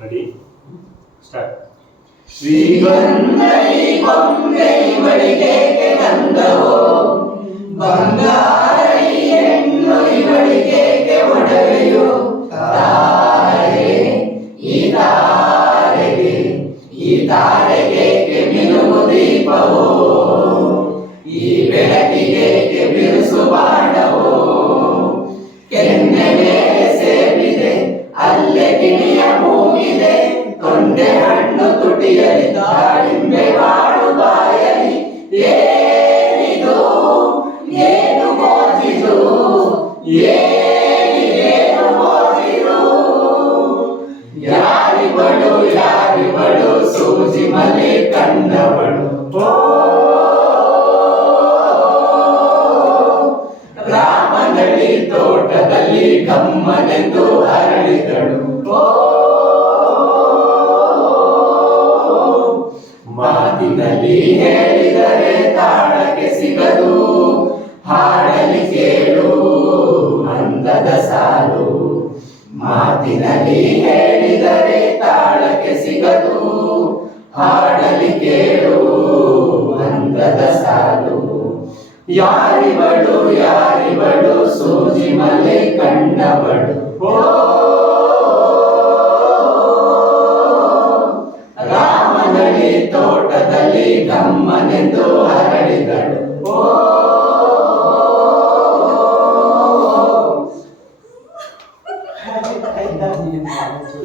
Ready start ಶ್ರೀಗಂಧೈ ಬೊಂಬೆ ಇವಳಿಗೆ ಗಂಧವೋ ಬಂಗಾರೈ ಹೆಣ್ಣು ಇವಳಿಗೆ ಒಡವೆಯೋ ತಾರೆ ಈ ತಾರೆಗೆ ಈ ತಾರೆಗೆ ಮಿನುಗು ದೀಪವೋ ಈ ಬೆಳಕಿಗೆ ಬಿರುಸು ಬಾಣವೋ? ಅಲ್ಲೇ ಗಿಣಿಯ ಮೂಗಿದೆ. ತೊಂಡೆ ಹಣ್ಣು ತುಟಿಯಲಿ ದಾಳಿಂಬೆ ಬಾಳು ಬಾಯಲಿ ಏನಿದು? ಏನು ಮೋಜಿದು? ಏನಿದೇನು ಮೋಜಿದು? ಯಾರಿ ಬড়ೋ ಸೂಜಿ ಮಲೆ ಕಂಡವಳು ಓ, ರಾಮನಳ್ಳಿ ತೋಟದಲ್ಲಿ ಗಮ್ಮನೆದು ಅರಳಿದಳು ಮಾತಿನಲ್ಲಿ ಹೇಳಿದರೆ ತಾಳಕ್ಕೆ ಸಿಗದು ಹಾಡಲಿ ಕೇಳು, ಅಂದದ ಸಾಲು. ಮಾತಿನಲ್ಲಿ ಹೇಳಿದರೆ ತಾಳಕ್ಕೆ ಸಿಗದು, ಹಾಡಲಿ ಕೇಳು, ಅಂದದ ಸಾಲು. ಯಾರಿವಳು ಯಾರಿವಳು ಸೂಜಿ ಮಲೆ ಕಂಡವಳು. ತೋಟದಲ್ಲಿ ಗಮ್ಮನೆಂದು ಹರಡಿದಳು. ಓ.